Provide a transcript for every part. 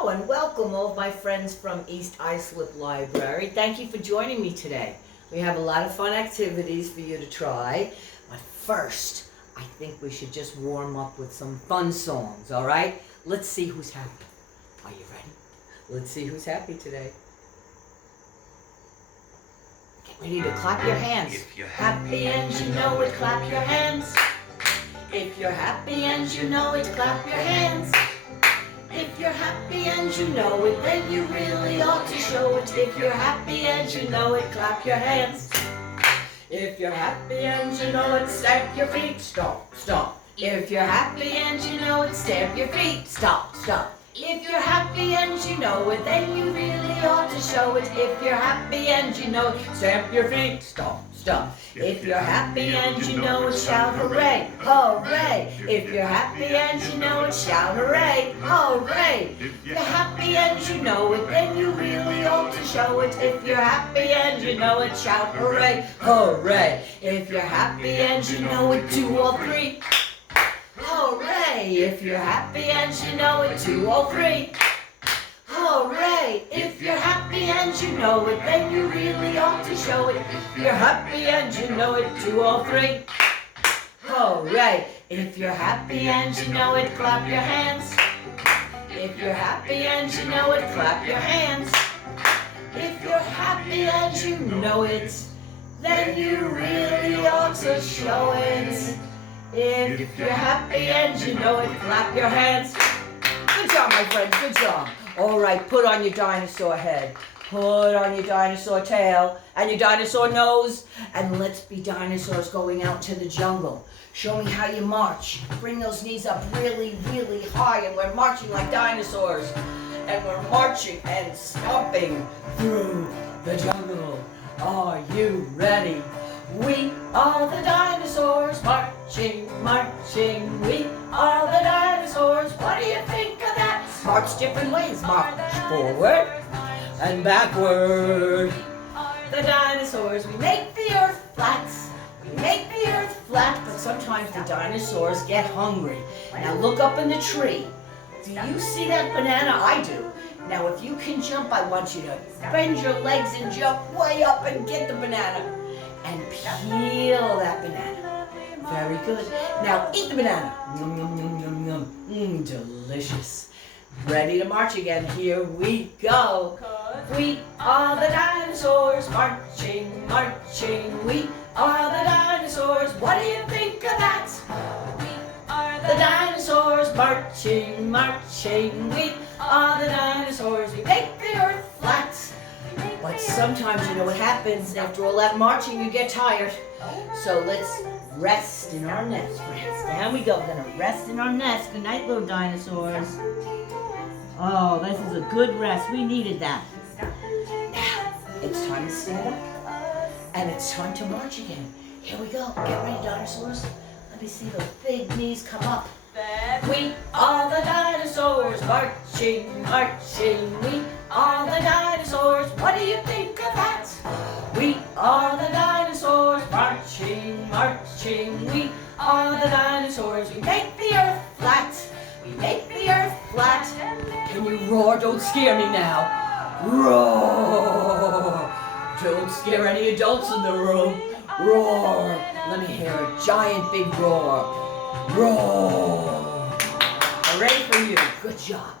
Hello and welcome all of my friends from East Islip Library. Thank you for joining me today. We have a lot of fun activities for you to try, but first, I think we should just warm up with some fun songs, all right? Let's see who's happy. Are you ready? Let's see who's happy today. Get ready to clap your hands. If you're Happy and you know it, clap your hands. If you're happy and you know it, clap your hands. If you're happy and you know it, then you really ought to show it. If you're happy and you know it, clap your hands. If you're happy and you know it, stamp your feet, stomp, stomp. If you're happy and you know it, stamp your feet, stomp, stomp. If you're happy and you know it, then you really ought to show it. If you're happy and you know it, stamp your feet, stomp, stomp. If you're happy and you know it, shout hooray, hooray. If you're happy and you know it, shout hooray, hooray. If you're happy and you know it, then you really ought to show it. If you're happy and you know it, shout hooray, hooray. If you're happy and you know it, 2 or 3. Hooray! If you're happy and you know it, 2 or 3. Hooray! If you're happy and you know it, then you really ought to show it. If you're happy and you know it, 2 or 3. Hooray! If you're happy and you know it, clap your hands. If you're happy and you know it, clap your hands. If you're happy and you know it, then you really ought to show it. If you're happy and you know it, clap your hands. Good job, my friends, good job. All right, put on your dinosaur head. Put on your dinosaur tail and your dinosaur nose. And let's be dinosaurs going out to the jungle. Show me how you march. Bring those knees up really, really high. And we're marching like dinosaurs. And we're marching and stomping through the jungle. Are you ready? We are the dinosaurs, marching, marching. We are the dinosaurs. What do you think of that? March different ways. March forward and backward. The dinosaurs, we make the earth flat. We make the earth flat, but sometimes the dinosaurs get hungry. Now look up in the tree. Do you see that banana? I do. Now if you can jump, I want you to bend your legs and jump way up and get the banana. And peel that banana. Very good. Now eat the banana. Yum, yum, yum, yum, yum. Delicious. Ready to march again. Here we go. We are the dinosaurs, marching, marching. We are the dinosaurs. What do you think of that? We are the dinosaurs, marching, marching. We are the dinosaurs. We make the earth flat. But sometimes you know what happens. After all that marching, you get tired. So let's rest in our nest, friends. Down we go. We're going to rest in our nest. Good night, little dinosaurs. Oh, this is a good rest. We needed that. Now, it's time to stand up. And it's time to march again. Here we go. Get ready, dinosaurs. Let me see those big knees come up. We are the dinosaurs, marching, marching. We are the dinosaurs. What do you think of that? We are the dinosaurs, marching, marching. We are the dinosaurs. We make the earth flat. We make the earth flat. Can you roar? Don't scare me now. Roar. Don't scare any adults in the room. Roar. Let me hear a giant big roar. Roar. Hooray for you. Good job.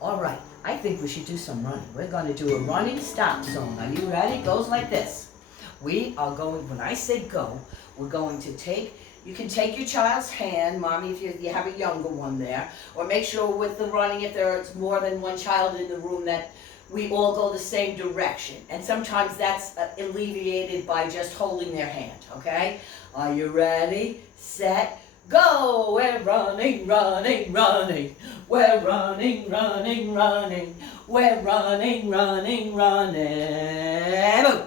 All right. I think we should do some running. We're going to do a running stop song. Are you ready? It goes like this. We are going, when I say go, we're going to take, you can take your child's hand, Mommy, if you have a younger one there, or make sure with the running, if there's more than one child in the room, that we all go the same direction. And sometimes that's alleviated by just holding their hand, okay? Are you ready? Set, go! We're running, running, running. We're running, running, running. We're running, running, running. Boom.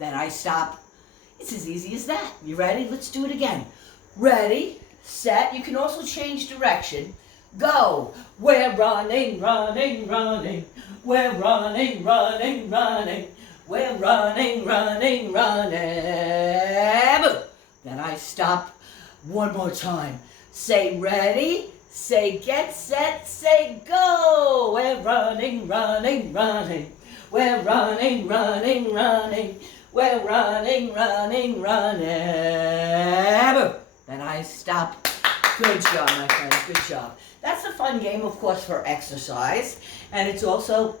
Then I stop. It's as easy as that. You ready? Let's do it again. Ready, set. You can also change direction. Go! We're running, running, running. We're running, running, running. We're running, running, running. Boom. Then I stop. One more time. Say ready, Say get set, say go. We're running, running, running. We're running, running, running. We're running, running, running. Then I stop. Good job, my friends, good job. That's a fun game, of course, for exercise. And it's also,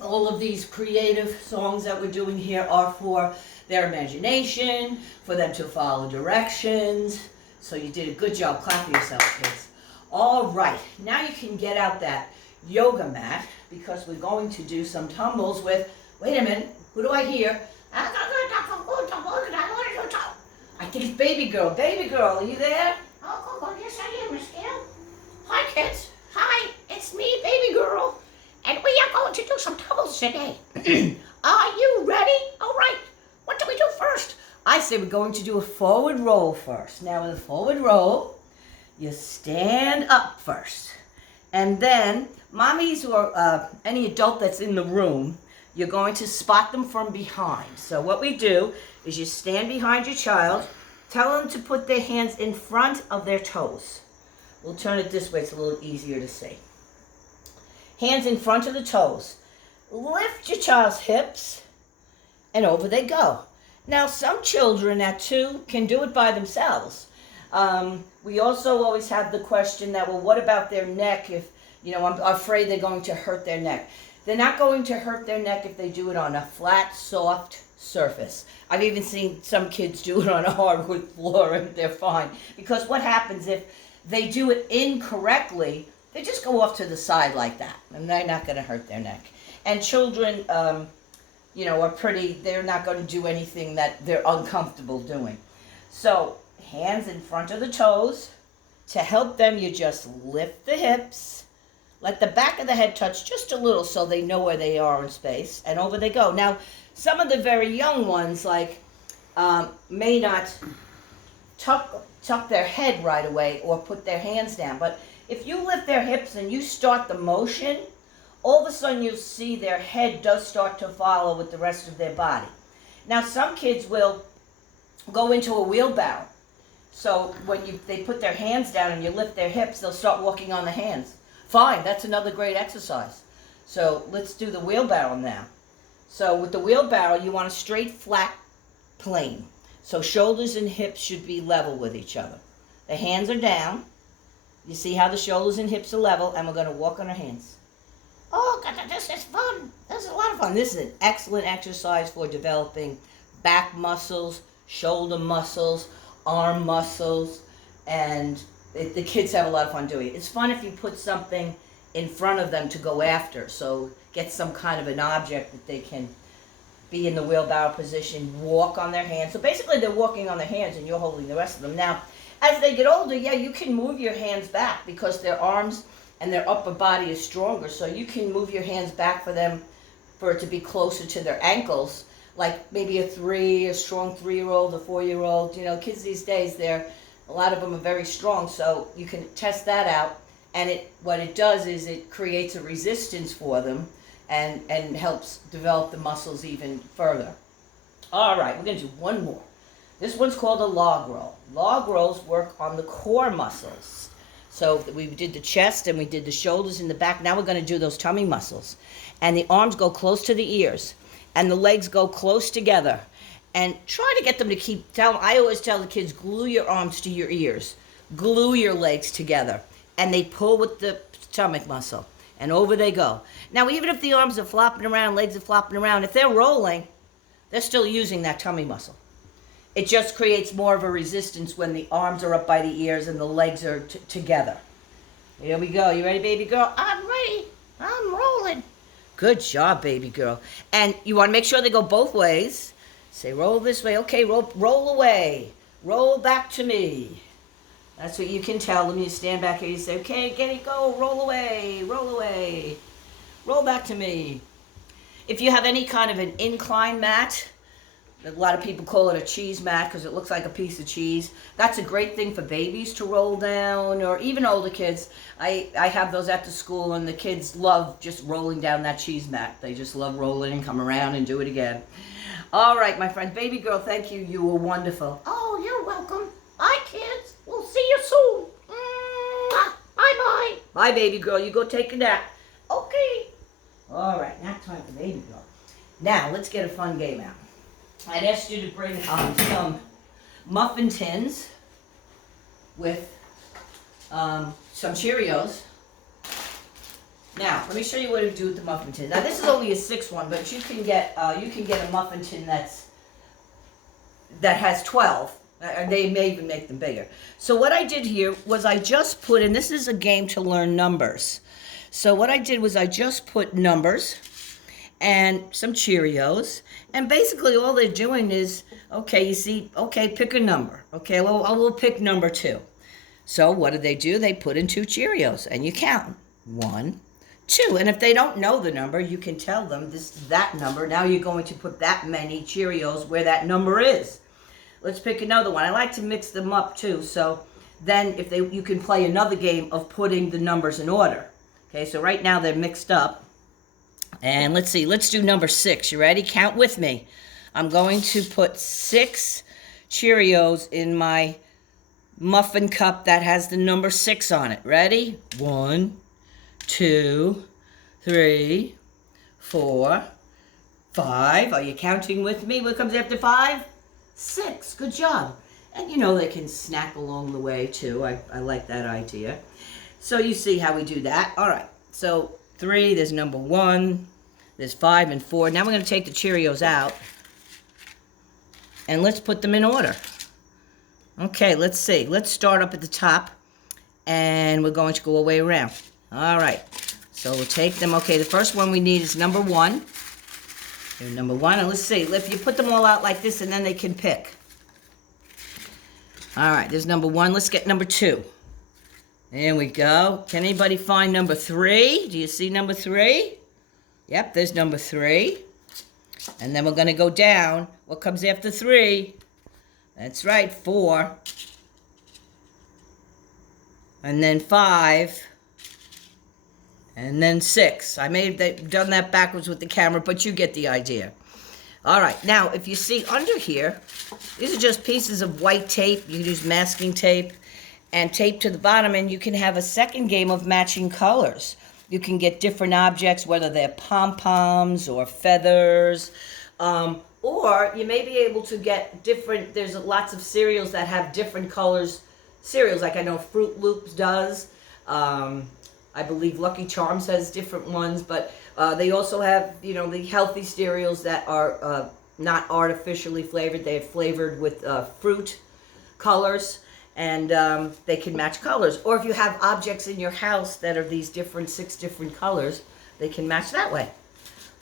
all of these creative songs that we're doing here are for their imagination, for them to follow directions. So you did a good job. Clap for yourself, kids. All right, now you can get out that yoga mat because we're going to do some tumbles with, wait a minute, who do I hear? I think it's Baby Girl. Baby Girl, are you there? Oh, yes I am, Miss Gail. Hi, kids. Hi, it's me, Baby Girl. And we are going to do some tumbles today. Are you ready? All right. What do we do first? I say we're going to do a forward roll first. Now with a forward roll, you stand up first. And then, mommies or any adult that's in the room, you're going to spot them from behind. So what we do is you stand behind your child, tell them to put their hands in front of their toes. We'll turn it this way, it's a little easier to see. Hands in front of the toes. Lift your child's hips, and over they go. Now, some children at 2 can do it by themselves. We also always have the question that, well, what about their neck if, I'm afraid they're going to hurt their neck. They're not going to hurt their neck if they do it on a flat, soft surface. I've even seen some kids do it on a hardwood floor and they're fine. Because what happens if they do it incorrectly, they just go off to the side like that, and they're not going to hurt their neck. And children, are they're not going to do anything that they're uncomfortable doing. So, hands in front of the toes. To help them, you just lift the hips. Let the back of the head touch just a little so they know where they are in space, and over they go. Now, some of the very young ones, may not tuck their head right away or put their hands down. But if you lift their hips and you start the motion, all of a sudden you'll see their head does start to follow with the rest of their body. Now, some kids will go into a wheelbarrow. So when they put their hands down and you lift their hips, they'll start walking on the hands. Fine, that's another great exercise. So let's do the wheelbarrow now. So with the wheelbarrow, you want a straight, flat plane. So shoulders and hips should be level with each other. The hands are down. You see how the shoulders and hips are level, and we're going to walk on our hands. Oh, this is fun. This is a lot of fun. This is an excellent exercise for developing back muscles, shoulder muscles, arm muscles, and the kids have a lot of fun doing it. It's fun if you put something in front of them to go after, so get some kind of an object that they can be in the wheelbarrow position, walk on their hands. So basically they're walking on their hands and you're holding the rest of them. Now, as they get older, you can move your hands back because their arms and their upper body is stronger, so you can move your hands back for them for it to be closer to their ankles, like maybe a strong 3-year-old, a 4-year-old. Kids these days, a lot of them are very strong, so you can test that out. And what it does is it creates a resistance for them and helps develop the muscles even further. All right, we're going to do one more. This one's called a log roll. Log rolls work on the core muscles. So we did the chest and we did the shoulders and the back. Now we're going to do those tummy muscles. And the arms go close to the ears. And the legs go close together. And try to get them to I always tell the kids, glue your arms to your ears. Glue your legs together. And they pull with the stomach muscle. And over they go. Now, even if the arms are flopping around, legs are flopping around, if they're rolling, they're still using that tummy muscle. It just creates more of a resistance when the arms are up by the ears and the legs are together. Here we go. You ready, baby girl? I'm ready. I'm rolling. Good job, baby girl. And you want to make sure they go both ways. Say, roll this way. Okay, roll away. Roll back to me. That's what you can tell them. You stand back here. You say, okay, get it, go. Roll away. Roll away. Roll back to me. If you have any kind of an incline mat, a lot of people call it a cheese mat because it looks like a piece of cheese. That's a great thing for babies to roll down, or even older kids. I have those at the school, and the kids love just rolling down that cheese mat. They just love rolling and come around and do it again. All right, my friend. Baby girl, thank you. You were wonderful. Oh, you're welcome. Bye, kids. We'll see you soon. Bye-bye. Bye, baby girl. You go take a nap. Okay. All right, nap time for baby girl. Now, let's get a fun game out. I'd asked you to bring some muffin tins with some Cheerios. Now, let me show you what to do with the muffin tin. Now, this is only a 6 one, but you can get a muffin tin that has 12. They may even make them bigger. So what I did here was I just put in. This is a game to learn numbers. So what I did was I just put numbers and some Cheerios, and basically all they're doing is, okay, you see, okay, pick a number. Okay, well, I will pick number 2. So what do? They put in 2 Cheerios, and you count 1, 2. And if they don't know the number, you can tell them this is that number. Now you're going to put that many Cheerios where that number is. Let's pick another one. I like to mix them up too, so then you can play another game of putting the numbers in order. Okay, so right now they're mixed up. And let's see, let's do number 6. You ready? Count with me. I'm going to put 6 Cheerios in my muffin cup that has the number 6 on it. Ready? 1, 2, 3, 4, 5. Are you counting with me? What comes after 5? 6. Good job. And you know they can snack along the way too. I like that idea. So you see how we do that. All right. So 3, there's number 1. There's 5 and 4. Now we're going to take the Cheerios out. And let's put them in order. Okay, let's see. Let's start up at the top. And we're going to go all the way around. All right. So we'll take them. Okay, the first one we need is number 1. Here's number 1. And let's see. If you put them all out like this, and then they can pick. All right, there's number 1. Let's get number 2. There we go. Can anybody find number 3? Do you see number 3? Yep, there's number 3. And then we're going to go down. What comes after 3? That's right, 4. And then 5. And then 6. I may have done that backwards with the camera, but you get the idea. All right, now, if you see under here, these are just pieces of white tape. You can use masking tape and tape to the bottom, and you can have a second game of matching colors. You can get different objects, whether they're pom-poms or feathers, or you may be able to get different, there's lots of cereals that have different colors. Cereals, like I know Fruit Loops does. I believe Lucky Charms has different ones, but they also have, you know, the healthy cereals that are not artificially flavored. They're flavored with fruit colors, and they can match colors. Or if you have objects in your house that are these 6 different colors, they can match that way.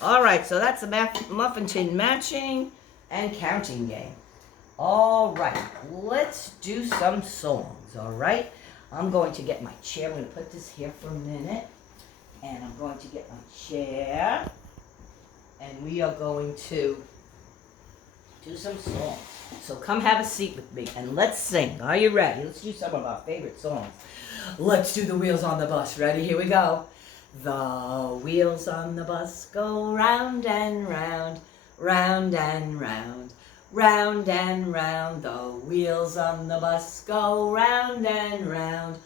All right, so that's the muffin tin matching and counting game. All right, let's do some songs, all right? I'm going to get my chair. I'm going to put this here for a minute. And I'm going to get my chair. And we are going to do some songs. So come have a seat with me and let's sing. Are you ready? Let's do some of our favorite songs. Let's do the Wheels on the Bus. Ready? Here we go. The wheels on the bus go round and round, round and round. Round and round, the wheels on the bus go round and round,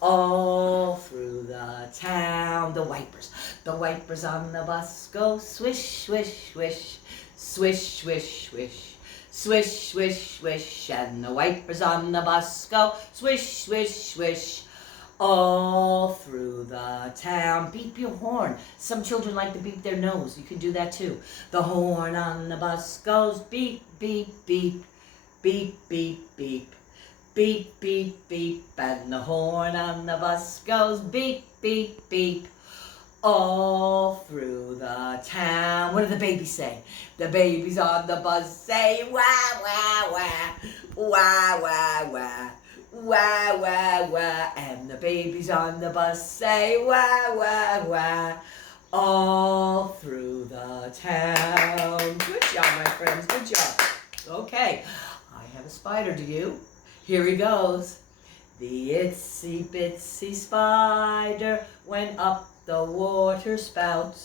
all through the town. The wipers on the bus go swish, swish, swish, swish, swish, swish, swish, swish, swish, and the wipers on the bus go swish, swish, swish, all through the town. Beep your horn. Some children like to beep their nose. You can do that too. The horn on the bus goes beep, beep, beep, beep, beep, beep, beep, beep, beep, and the horn on the bus goes beep, beep, beep, all through the town. What do the babies say? The babies on the bus say wah, wah, wah, wah, wah, wah. Wah, wah, wah, and the babies on the bus say wah, wah, wah, all through the town. Good job, my friends, good job. Okay, I have a spider, do you? Here he goes. The itsy bitsy spider went up the water spout.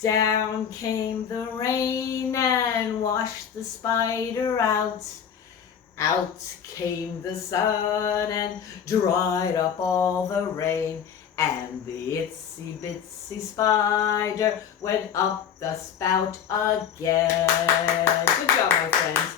Down came the rain and washed the spider out. Out came the sun and dried up all the rain. And the itsy bitsy spider went up the spout again. Good job, my friends.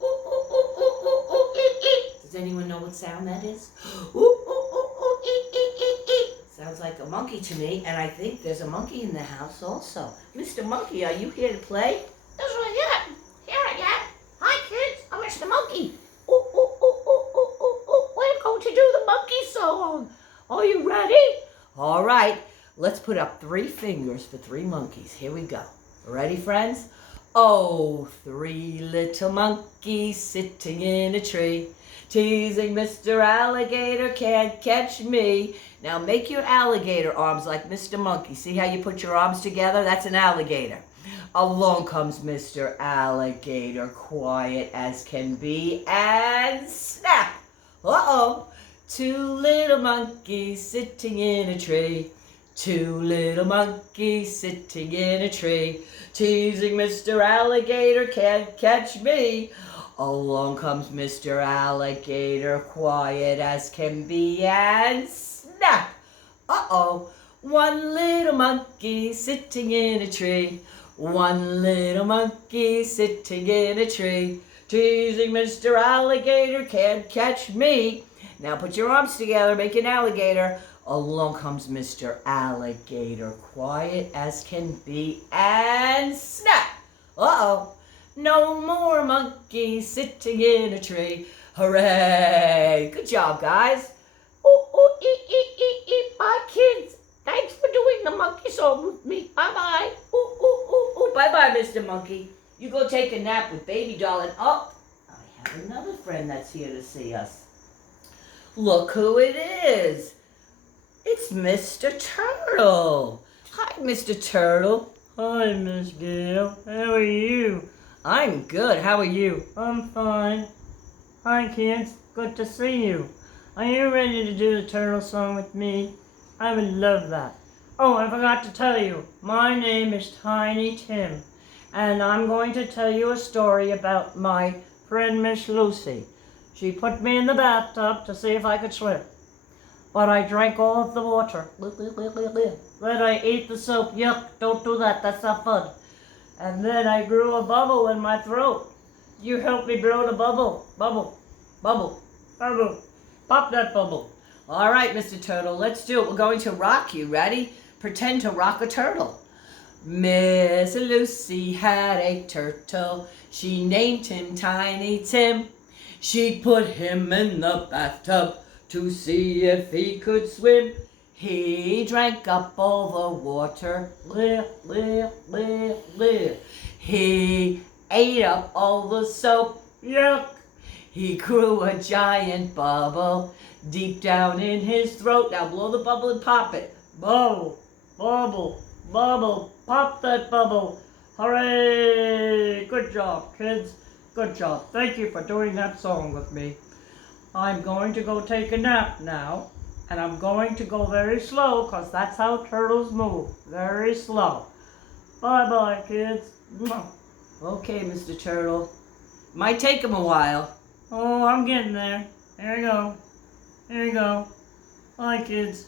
Ooh, ooh, ooh, ooh, ooh, ooh, ee, ee. Does anyone know what sound that is? Ooh, ooh, ooh, ooh, ee, ee, ee, ee. Sounds like a monkey to me, and I think there's a monkey in the house also. Mr. Monkey, are you here to play? That's right, yeah. Here I am. Hi, kids. I'm Mr. Monkey. Ooh, ooh, ooh, ooh, ooh, ooh, ooh. We're going to do the monkey song. Are you ready? All right, let's put up 3 fingers for 3 monkeys. Here we go. Ready, friends? Oh, 3 little monkeys sitting in a tree, teasing Mr. Alligator can't catch me. Now make your alligator arms like Mr. Monkey. See how you put your arms together? That's an alligator. Along comes Mr. Alligator, quiet as can be, and snap! Uh-oh! 2 little monkeys sitting in a tree. 2 little monkeys sitting in a tree, teasing Mr. Alligator can't catch me. Along comes Mr. Alligator, quiet as can be, and snap! Uh-oh! 1 little monkey sitting in a tree. 1 little monkey sitting in a tree, teasing Mr. Alligator can't catch me. Now put your arms together, make an alligator. Along comes Mr. Alligator, quiet as can be, and snap! Uh-oh! No more monkeys sitting in a tree. Hooray! Good job, guys. Ooh, ooh, ee, ee, ee, ee. Bye, kids. Thanks for doing the monkey song with me. Bye-bye. Ooh, ooh, ooh, ooh. Bye-bye, Mr. Monkey. You go take a nap with Baby Doll, and oh, I have another friend that's here to see us. Look who it is. It's Mr. Turtle. Hi, Mr. Turtle. Hi, Miss Gail. How are you? I'm good. How are you? I'm fine. Hi, kids. Good to see you. Are you ready to do the turtle song with me? I would love that. Oh, I forgot to tell you. My name is Tiny Tim, and I'm going to tell you a story about my friend Miss Lucy. She put me in the bathtub to see if I could swim, but I drank all of the water. Then I ate the soap. Yuck, don't do that. That's not fun. And then I grew a bubble in my throat. You help me blow the bubble. Bubble. Bubble. Bubble. Pop that bubble. All right, Mr. Turtle, let's do it. We're going to rock you. Ready? Pretend to rock a turtle. Miss Lucy had a turtle. She named him Tiny Tim. She put him in the bathtub to see if he could swim. He drank up all the water. He ate up all the soap. Yuck. He grew a giant bubble deep down in his throat. Now blow the bubble and pop it. Bubble. Bubble. Bubble. Pop that bubble. Hooray! Good job, kids. Good job. Thank you for doing that song with me. I'm going to go take a nap now. And I'm going to go very slow because that's how turtles move. Very slow. Bye-bye, kids. Okay, Mr. Turtle. Might take him a while. Oh, I'm getting there. There you go. There you go. Bye, kids.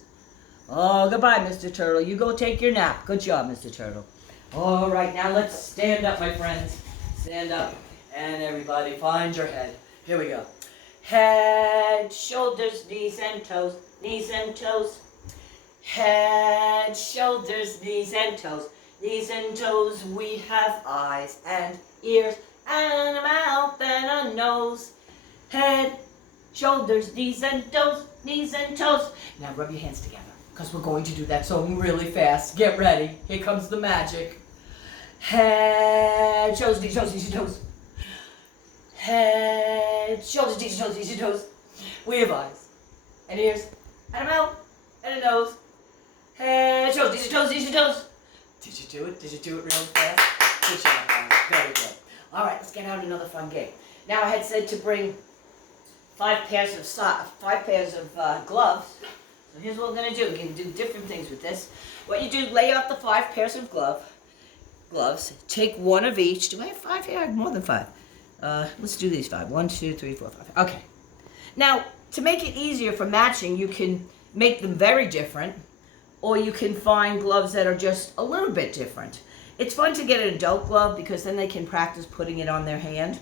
Oh, goodbye, Mr. Turtle. You go take your nap. Good job, Mr. Turtle. All right, now let's stand up, my friends. Stand up. And everybody, find your head. Here we go. Head, shoulders, knees, and toes. Knees and toes. Head, shoulders, knees, and toes. Knees and toes. We have eyes and ears and a mouth and a nose. Head, shoulders, knees, and toes. Knees and toes. Now rub your hands together, because we're going to do that song really fast. Get ready. Here comes the magic. Head, shoulders, knees, toes, knees, and toes. Head, shoulders, knees, toes, knees, and toes. We have eyes and ears and a mouth and a nose. Head, shoulders, knees, toes, knees, and toes. Did you do it? Did you do it real fast? Good job, guys. Very good. All right, let's get out another fun game. Now I had said to bring 5 pairs of gloves. So here's what we're gonna do. We can do different things with this. What you do, lay out the 5 pairs of gloves. Take 1 of each. Do I have 5 here? I have more than 5. Let's do these 5. 1, 2, 3, 4, 5. Okay. Now, to make it easier for matching, you can make them very different. or you can find gloves that are just a little bit different. It's fun to get an adult glove because then they can practice putting it on their hand.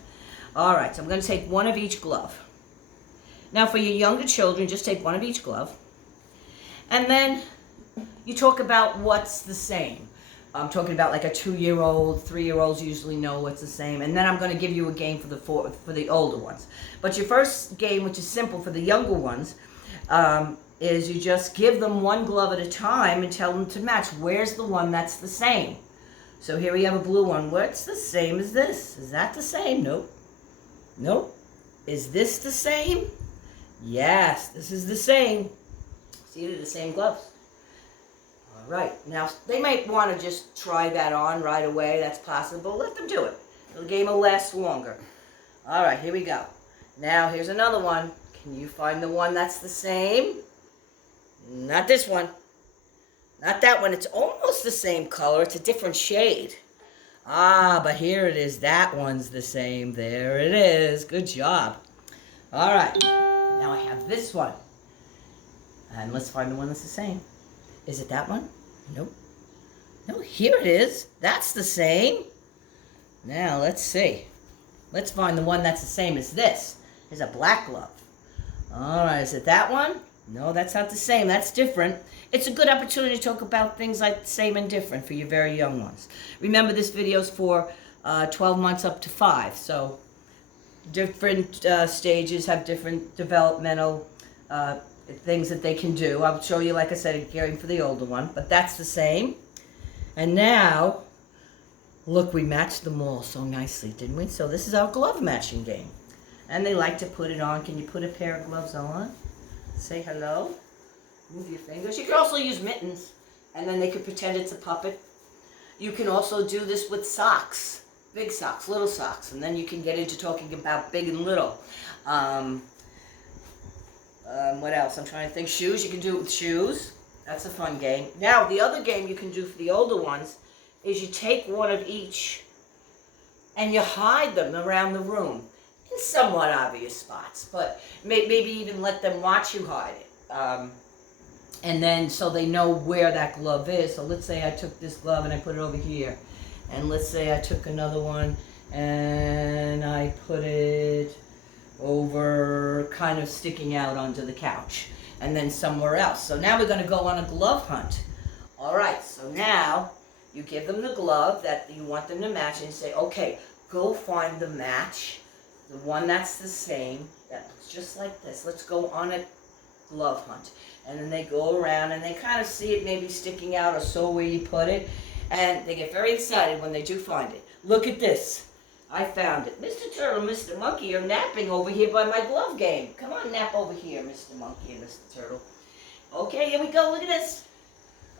All right, so I'm going to take one of each glove. Now for your younger children, just take one of each glove. And then you talk about what's the same. I'm talking about like a 2-year-old, 3-year-olds usually know what's the same. And then I'm going to give you a game for the older ones. But your first game, which is simple for the younger ones, is you just give them one glove at a time and tell them to match. Where's the one that's the same? So here we have a blue one. What's the same as this? Is that the same? Nope. Nope. Is this the same? Yes, this is the same. See, they're the same gloves. All right. Now, they might want to just try that on right away. That's possible. Let them do it. The game will last longer. All right, here we go. Now, here's another one. Can you find the one that's the same? Not this one. Not that one. It's almost the same color. It's a different shade. Ah, but here it is. That one's the same. There it is. Good job. All right. Now I have this one. And let's find the one that's the same. Is it that one? Nope. No, here it is. That's the same. Now, let's see. Let's find the one that's the same as this. There's a black glove. All right, is it that one? No, that's not the same. That's different. It's a good opportunity to talk about things like same and different for your very young ones. Remember, this video is for 12 months up to 5. So different stages have different developmental things that they can do. I'll show you, like I said, a game for the older one. But that's the same. And now, look, we matched them all so nicely, didn't we? So this is our glove matching game. And they like to put it on. Can you put a pair of gloves on? Say hello. Move your fingers. You can also use mittens, and then they could pretend it's a puppet. You can also do this with socks. Big socks, little socks, and then you can get into talking about big and little. What else? I'm trying to think. Shoes. You can do it with shoes. That's a fun game. Now, the other game you can do for the older ones is you take one of each and you hide them around the room in somewhat obvious spots, but maybe even let them watch you hide it. And then so they know where that glove is. So let's say I took this glove and I put it over here. And let's say I took another one and I put it over, kind of sticking out onto the couch, and then somewhere else. So now we're going to go on a glove hunt. All right, so now you give them the glove that you want them to match and say, okay, go find the match, the one that's the same, that looks just like this. Let's go on a glove hunt. And then they go around and they kind of see it maybe sticking out or so where you put it. And they get very excited when they do find it. Look at this. I found it. Mr. Turtle and Mr. Monkey are napping over here by my glove game. Come on, nap over here, Mr. Monkey and Mr. Turtle. Okay, here we go. Look at this.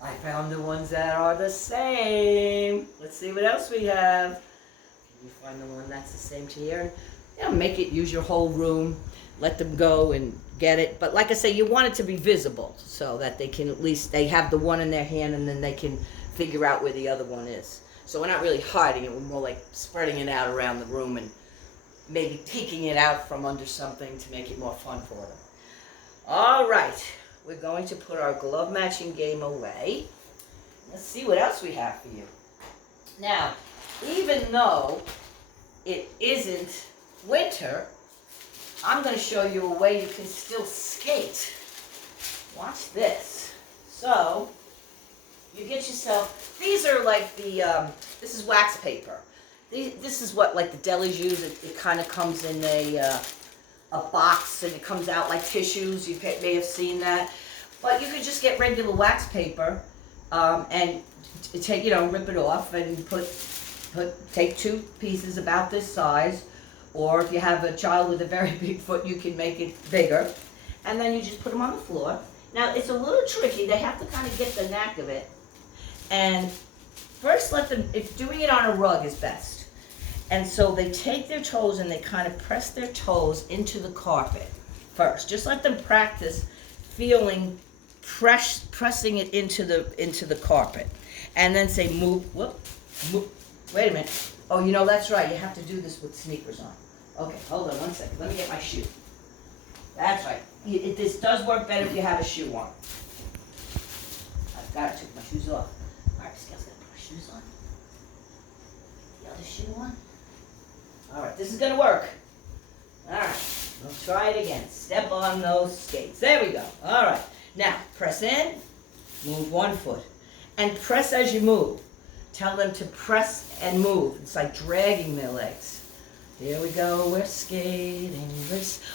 I found the ones that are the same. Let's see what else we have. Can you find the one that's the same to here? You know, make it, use your whole room. Let them go and get it. But like I say, you want it to be visible so that they can at least, they have the one in their hand and then they can figure out where the other one is. So we're not really hiding it, we're more like spreading it out around the room and maybe taking it out from under something to make it more fun for them. All right, we're going to put our glove matching game away. Let's see what else we have for you. Now, even though it isn't winter, I'm going to show you a way you can still skate. Watch this. So, you get yourself, these are like the, this is wax paper. This is what like the delis use. It kind of comes in a box and it comes out like tissues. You may have seen that. But you could just get regular wax paper and take, rip it off and take 2 pieces about this size. Or if you have a child with a very big foot, you can make it bigger. And then you just put them on the floor. Now, it's a little tricky. They have to kind of get the knack of it. And first let them, if doing it on a rug is best. And so they take their toes and they kind of press their toes into the carpet first. Just let them practice feeling, pressing it into the carpet. And then say move, whoop, move. Wait a minute. Oh, that's right. You have to do this with sneakers on. Okay, hold on one second. Let me get my shoe. That's right. This does work better if you have a shoe on. God, I took my shoes off. All right, Scale's gonna put her shoes on. The other shoe on. All right, this is gonna work. All right, we'll try it again. Step on those skates. There we go. All right, now press in, move one foot, and press as you move. Tell them to press and move. It's like dragging their legs. There we go, we're skating.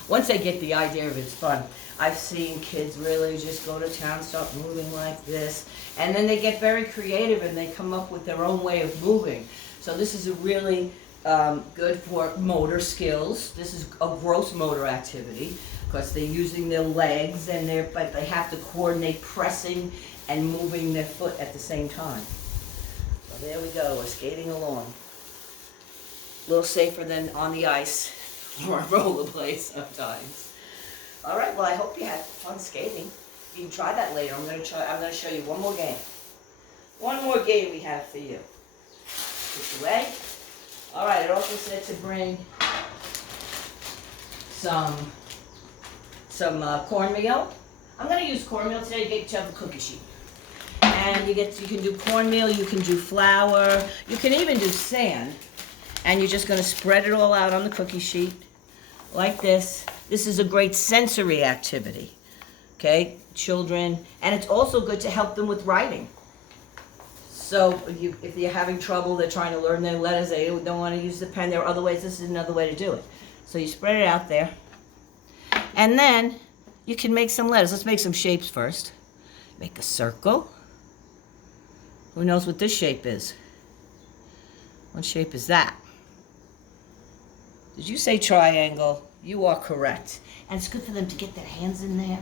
Once they get the idea of it, it's fun. I've seen kids really just go to town, start moving like this, and then they get very creative and they come up with their own way of moving. So this is a really good for motor skills. This is a gross motor activity because they're using their legs but they have to coordinate pressing and moving their foot at the same time. So there we go, we're skating along. A little safer than on the ice or rollerblades sometimes. All right, well, I hope you had fun skating. You can try that later. I'm gonna show you one more game. One more game we have for you. Put away. All right, it also said to bring some cornmeal. I'm gonna use cornmeal today to get each other a cookie sheet. And you can do cornmeal, you can do flour, you can even do sand. And you're just going to spread it all out on the cookie sheet like this. This is a great sensory activity, okay, children. And it's also good to help them with writing. So if you're having trouble, they're trying to learn their letters, they don't want to use the pen, there are other ways. This is another way to do it. So you spread it out there. And then you can make some letters. Let's make some shapes first. Make a circle. Who knows what this shape is? What shape is that? Did you say triangle? You are correct. And it's good for them to get their hands in there.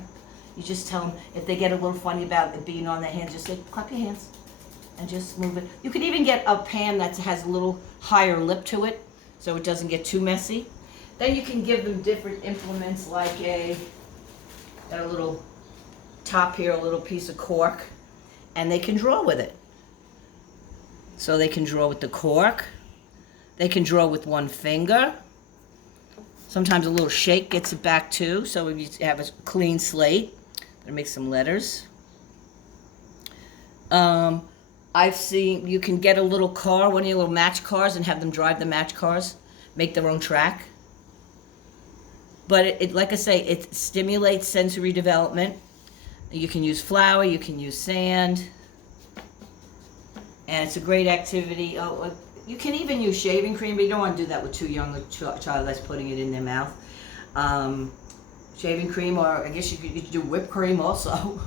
You just tell them, if they get a little funny about it being on their hands, just say, clap your hands and just move it. You could even get a pan that has a little higher lip to it so it doesn't get too messy. Then you can give them different implements like got a little top here, a little piece of cork, and they can draw with it. So they can draw with the cork. They can draw with one finger. Sometimes a little shake gets it back too. So if you have a clean slate, I'm gonna make some letters. I've seen you can get a little car, one of your little match cars, and have them drive the match cars, make their own track. But it like I say, it stimulates sensory development. You can use flour, you can use sand. And it's a great activity. Oh, you can even use shaving cream, but you don't want to do that with too young a child that's putting it in their mouth. Shaving cream, or I guess you could do whipped cream also.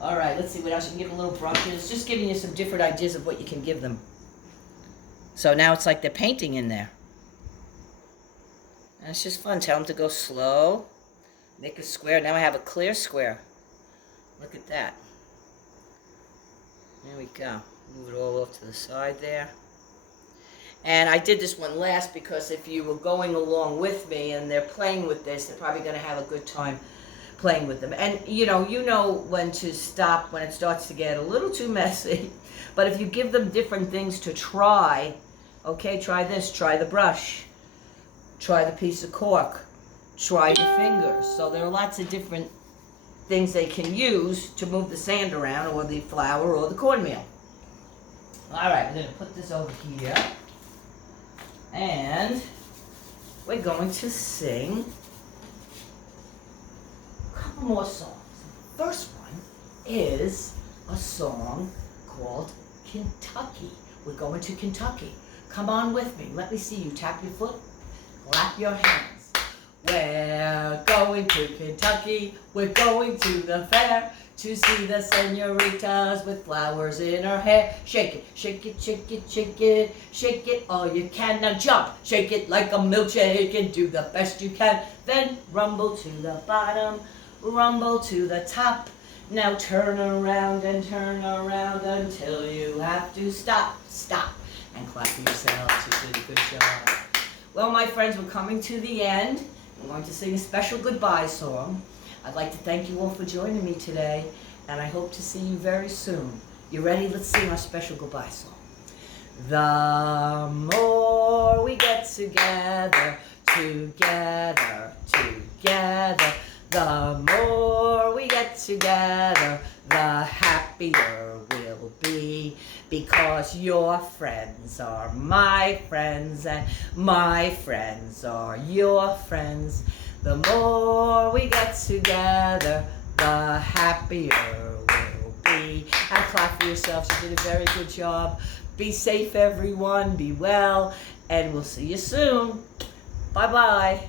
All right, let's see what else. You can give them little brushes. Just giving you some different ideas of what you can give them. So now it's like they're painting in there. And it's just fun. Tell them to go slow. Make a square. Now I have a clear square. Look at that. There we go. Move it all off to the side there. And I did this one last because if you were going along with me and they're playing with this, they're probably going to have a good time playing with them. And you know when to stop when it starts to get a little too messy. But if you give them different things to try, okay, try this, try the brush, try the piece of cork, try your fingers. So there are lots of different things they can use to move the sand around, or the flour, or the cornmeal. All right, we're going to put this over here. And we're going to sing a couple more songs. The first one is a song called Kentucky. We're going to Kentucky. Come on with me. Let me see you. Tap your foot. Clap your hands. We're going to Kentucky. We're going to the fair to see the senoritas with flowers in her hair. Shake it, shake it, shake it, shake it, shake it all you can. Now jump, shake it like a milkshake and do the best you can. Then rumble to the bottom, rumble to the top. Now turn around until you have to stop, and clap yourselves. You did a good job. Well, my friends, we're coming to the end. I'm going to sing a special goodbye song. I'd like to thank you all for joining me today, and I hope to see you very soon. You ready? Let's sing our special goodbye song. The more we get together, the more we get together, the happier happier we'll be, because your friends are my friends and my friends are your friends. The more we get together, the happier we'll be. And clap for yourselves. You did a very good job. Be safe, everyone. Be well. And we'll see you soon. Bye-bye.